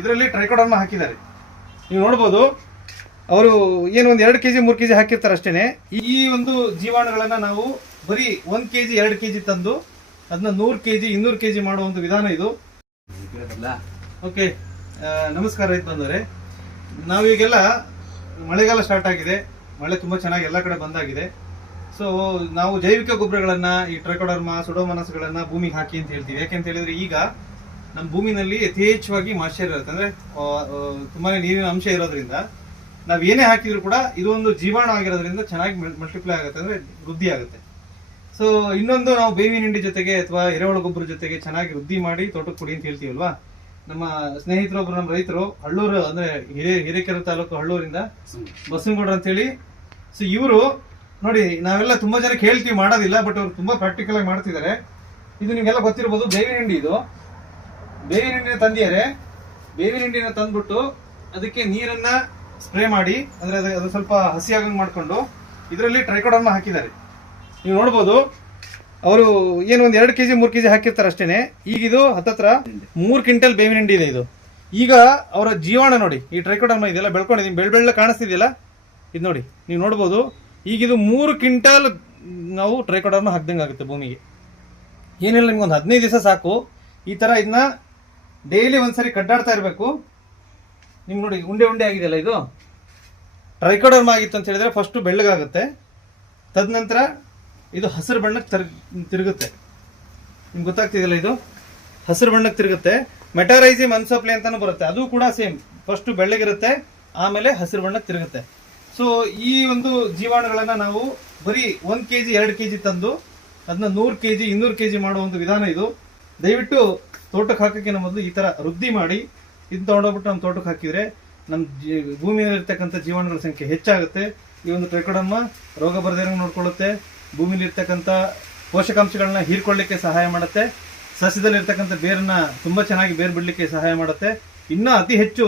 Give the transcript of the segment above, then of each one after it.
ಇದರಲ್ಲಿ ಟ್ರೈಕೋಡರ್ಮ ಹಾಕಿದ್ದಾರೆ. ನೀವು ನೋಡ್ಬೋದು, ಅವರು ಏನು ಒಂದು ಎರಡು ಕೆ ಜಿ ಮೂರು ಕೆ ಜಿ ಹಾಕಿರ್ತಾರೆ ಅಷ್ಟೇ ಈ ಒಂದು ಜೀವಾಣುಗಳನ್ನು ನಾವು ಬರೀ ಒಂದು ಕೆ ಜಿ ಎರಡು ಕೆ ಜಿ ತಂದು ಅದನ್ನ ನೂರು ಕೆ ಜಿ ಇನ್ನೂರು ಕೆಜಿ ಮಾಡೋ ಒಂದು ವಿಧಾನ ಇದು. ಓಕೆ ನಮಸ್ಕಾರ ರೈತ ಬಂದವರೆ. ನಾವೀಗೆಲ್ಲ ಮಳೆಗಾಲ ಸ್ಟಾರ್ಟ್ ಆಗಿದೆ. ಮಳೆ ತುಂಬ ಚೆನ್ನಾಗಿ ಎಲ್ಲ ಕಡೆ ಬಂದಾಗಿದೆ. ಸೊ ನಾವು ಜೈವಿಕ ಗೊಬ್ಬರಗಳನ್ನು ಈ ಟ್ರೈಕೋಡರ್ಮಾ ಸುಡೋಮನಸ್ಗಳನ್ನು ಭೂಮಿಗೆ ಹಾಕಿ ಅಂತ ಹೇಳ್ತೀವಿ. ಯಾಕೆಂತ ಹೇಳಿದ್ರೆ ಈಗ ನಮ್ಮ ಭೂಮಿನಲ್ಲಿ ಯಥೇಚ್ಛವಾಗಿ ಮಾಶ್ಚರ್ ಇರುತ್ತೆ. ಅಂದ್ರೆ ತುಂಬಾನೇ ನೀರಿನ ಅಂಶ ಇರೋದ್ರಿಂದ ನಾವ್ ಏನೇ ಹಾಕಿದ್ರು ಕೂಡ ಇದೊಂದು ಜೀವಾಣು ಆಗಿರೋದ್ರಿಂದ ಚೆನ್ನಾಗಿ ಮಲ್ಟಿಪ್ಲೈ ಆಗುತ್ತೆ. ಅಂದ್ರೆ ವೃದ್ಧಿ ಆಗುತ್ತೆ. ಸೊ ಇನ್ನೊಂದು ನಾವು ಬೇವಿನ ಹಿಂಡಿ ಜೊತೆಗೆ ಅಥವಾ ಎರೆಹುಳ ಗೊಬ್ಬರ ಜೊತೆಗೆ ಚೆನ್ನಾಗಿ ವೃದ್ಧಿ ಮಾಡಿ ತೋಟಕ್ಕೆ ಕೊಡಿ ಅಂತ ಹೇಳ್ತೀವಲ್ವಾ? ನಮ್ಮ ಸ್ನೇಹಿತರೊಬ್ರು ನಮ್ಮ ರೈತರು, ಹಳ್ಳೂರು, ಅಂದ್ರೆ ಹಿರೇ, ಹಿರೇಕೆರೆ ತಾಲೂಕು ಹಳ್ಳೂರಿಂದ ಅಂತ ಅಂತೇಳಿ. ಸೊ ಇವರು, ನೋಡಿ, ನಾವೆಲ್ಲ ತುಂಬಾ ಜನ ಹೇಳ್ತೀವಿ, ಮಾಡೋದಿಲ್ಲ ಬಟ್ ಅವ್ರು ತುಂಬಾ ಪ್ರಾಕ್ಟಿಕಲ್ ಆಗಿ ಮಾಡ್ತಿದ್ದಾರೆ. ಇದು ನಿಮ್ಗೆಲ್ಲ ಗೊತ್ತಿರ್ಬೋದು ಬೇವಿನ ಹಿಂಡಿ ಇದು. ಬೇವಿನ ಹಿಂಡಿನ ತಂದಿದ್ದಾರೆ. ಬೇವಿನ ಹಿಂಡಿನ ತಂದ್ಬಿಟ್ಟು ಅದಕ್ಕೆ ನೀರನ್ನ ಸ್ಪ್ರೇ ಮಾಡಿ, ಅಂದ್ರೆ ಅದು ಸ್ವಲ್ಪ ಹಸಿಯಾಗಂಗ್ ಮಾಡ್ಕೊಂಡು ಇದರಲ್ಲಿ ಟ್ರೈಕೋಡರ್ಮ ಹಾಕಿದ್ದಾರೆ. ನೀವು ನೋಡ್ಬೋದು, ಅವರು ಏನು ಒಂದು ಎರಡು ಕೆಜಿ, ಮೂರು ಕೆಜಿ ಹಾಕಿರ್ತಾರೆ ಅಷ್ಟೇನೆ. ಈಗ ಇದು ಹತ್ತತ್ರ ಮೂರು ಕ್ವಿಂಟಲ್ ಬೇವಿನ ಹಿಂಡಿ ಇದೆ ಇದು. ಈಗ ಅವರ ಜೀವಾಣ ನೋಡಿ, ಈ ಟ್ರೈಕೋಡರ್ಮ ಇದೆಲ್ಲ ಬೆಳ್ಕೊಂಡಿದ್ದೀನಿ ಬೆಳ್ ಬೆಳ್ಳ ಕಾಣಿಸ್ತಿದೆಯಲ್ಲ? ಇದು ನೋಡಿ, ನೀವು ನೋಡ್ಬೋದು. ಈಗ ಇದು ಮೂರು ಕ್ವಿಂಟಲ್ ನಾವು ಟ್ರೈಕೋಡರ್ನ ಹಾಕ್ದಂಗೆ ಆಗುತ್ತೆ ಭೂಮಿಗೆ. ಏನಿಲ್ಲ ನಿಮ್ಗೆ ಒಂದು ಹದಿನೈದು ದಿವಸ ಸಾಕು. ಈ ಥರ ಇದನ್ನ ಡೈಲಿ ಒಂದ್ಸರಿ ಕಡ್ಡಾಡ್ತಾ ಇರಬೇಕು. ನಿಮ್ಗೆ ನೋಡಿ, ಉಂಡೆ ಉಂಡೆ ಆಗಿದೆಯಲ್ಲ ಇದು? ಟ್ರೈಕೋಡರ್ಮ್ ಆಗಿತ್ತು ಅಂತ ಹೇಳಿದ್ರೆ ಫಸ್ಟು ಬೆಳ್ಳಗಾಗುತ್ತೆ. ತದನಂತರ ಇದು ಹಸಿರು ಬಣ್ಣಕ್ಕೆ ತರ್, ತಿರುಗುತ್ತೆ. ನಿಮ್ಗೆ ಗೊತ್ತಾಗ್ತಿದೆಯಲ್ಲ ಇದು? ಹಸಿರು ಬಣ್ಣಕ್ಕೆ ತಿರುಗುತ್ತೆ. ಮೆಟಾರೈಸಿ ಮನ್ಸಪ್ಲೆ ಅಂತಲೂ ಬರುತ್ತೆ. ಅದು ಕೂಡ ಸೇಮ್. ಫಸ್ಟ್ ಬೆಳ್ಳಗಿರುತ್ತೆ, ಆಮೇಲೆ ಹಸಿರು ಬಣ್ಣಕ್ಕೆ ತಿರುಗುತ್ತೆ. ಸೊ ಈ ಒಂದು ಜೀವಾಣುಗಳನ್ನು ನಾವು ಬರೀ ಒಂದು ಕೆ ಜಿ ಎರಡು ಕೆ ಜಿ ತಂದು ಅದನ್ನ ನೂರು ಕೆ ಜಿ ಇನ್ನೂರು ಕೆ ಜಿ ಮಾಡುವ ಒಂದು ವಿಧಾನ ಇದು. ದಯವಿಟ್ಟು ತೋಟಕ್ಕೆ ಹಾಕೋಕ್ಕಿಂತ ಮೊದಲು ಈ ಥರ ವೃದ್ಧಿ ಮಾಡಿ ಇದನ್ನ ತೊಗೊಂಡೋಗ್ಬಿಟ್ಟು ನಮ್ಮ ತೋಟಕ್ಕೆ ಹಾಕಿದರೆ ನಮ್ಮ ಜೀ ಭೂಮಿಯಲ್ಲಿರ್ತಕ್ಕಂಥ ಜೀವಾಣುಗಳ ಸಂಖ್ಯೆ ಹೆಚ್ಚಾಗುತ್ತೆ. ಈ ಒಂದು ಟ್ರೈಕೋಡಮ್ಮ ರೋಗ ಬರದಿರಂಗೆ ನೋಡ್ಕೊಳ್ಳುತ್ತೆ. ಭೂಮಿಲಿರ್ತಕ್ಕಂಥ ಪೋಷಕಾಂಶಗಳನ್ನ ಹೀರ್ಕೊಳ್ಳಿಕ್ಕೆ ಸಹಾಯ ಮಾಡುತ್ತೆ. ಸಸ್ಯದಲ್ಲಿರ್ತಕ್ಕಂಥ ಬೇರನ್ನು ತುಂಬ ಚೆನ್ನಾಗಿ ಬೇರು ಬಿಡಲಿಕ್ಕೆ ಸಹಾಯ ಮಾಡುತ್ತೆ. ಇನ್ನೂ ಅತಿ ಹೆಚ್ಚು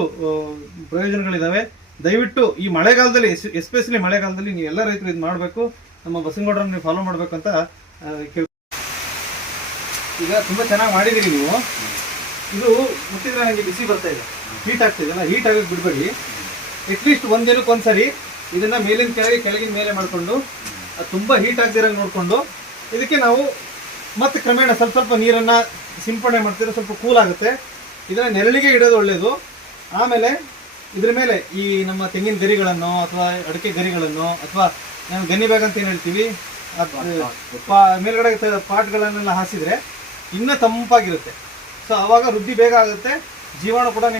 ಪ್ರಯೋಜನಗಳಿದ್ದಾವೆ ದಯವಿಟ್ಟು ಈ ಮಳೆಗಾಲದಲ್ಲಿ ಎಸ್ಪೆಷಲಿ ಮಳೆಗಾಲದಲ್ಲಿ ನೀವು ಎಲ್ಲ ರೈತರು ಇದು ಮಾಡಬೇಕು. ನಮ್ಮ ಬಸಂಗೌಡರನ್ನು ನೀವು ಫಾಲೋ ಮಾಡಬೇಕು ಅಂತ ಆ, ಕೇಳ್- ಈಗ ತುಂಬಾ ಚೆನ್ನಾಗಿ ಮಾಡಿದೀರಿ ನೀವು. ಇದು ಮುಟ್ಟಿದ್ರೆ ನನಗೆ ಬಿಸಿ ಬರ್ತಾ ಇದೆ. ಹೀಟ್ ಆಗ್ತಿದೆಲ್ಲ ಹೀಟ್ ಆಗಕ್ಕೆ ಬಿಡಬೇಡಿ. ಅಟ್ಲೀಸ್ಟ್ ಒಂದ್ ದಿನಕ್ಕೆ ಒಂದ್ಸರಿ ಇದನ್ನ ಮೇಲಿನ ಕೆಳಗೆ ಕೆಳಗಿನ ಮೇಲೆ ಮಾಡ್ಕೊಂಡು ಅದು ತುಂಬಾ ಹೀಟ್ ಆಗದಿರಂಗೆ ನೋಡಿಕೊಂಡು ಇದಕ್ಕೆ ನಾವು ಮತ್ತೆ ಕ್ರಮೇಣ ಸ್ವಲ್ಪ ಸ್ವಲ್ಪ ನೀರನ್ನ ಸಿಂಪಡಣೆ ಮಾಡ್ತಿದ್ರೆ ಸ್ವಲ್ಪ ಕೂಲ್ ಆಗುತ್ತೆ. ಇದನ್ನ ನೆರಳಿಗೆ ಇಡೋದು ಒಳ್ಳೆಯದು ಆಮೇಲೆ ಇದ್ರ ಮೇಲೆ ಈ ನಮ್ಮ ತೆಂಗಿನ ಗರಿಗಳನ್ನು ಅಥವಾ ಅಡಿಕೆ ಗರಿಗಳನ್ನು ಅಥವಾ ನಾವು ಗನ್ನಿ ಬ್ಯಾಗ್ ಅಂತ ಏನು ಹೇಳ್ತೀವಿ? ಮೇಲ್ಗಡೆ ಪಾಟ್ಗಳನ್ನೆಲ್ಲ ಹಾಸಿದ್ರೆ ಇನ್ನೂ ತಂಪಾಗಿರುತ್ತೆ. ಸೊ ಆವಾಗ ವೃದ್ಧಿ ಬೇಗ ಆಗುತ್ತೆ. ಜೀವಾಣು ಕೂಡ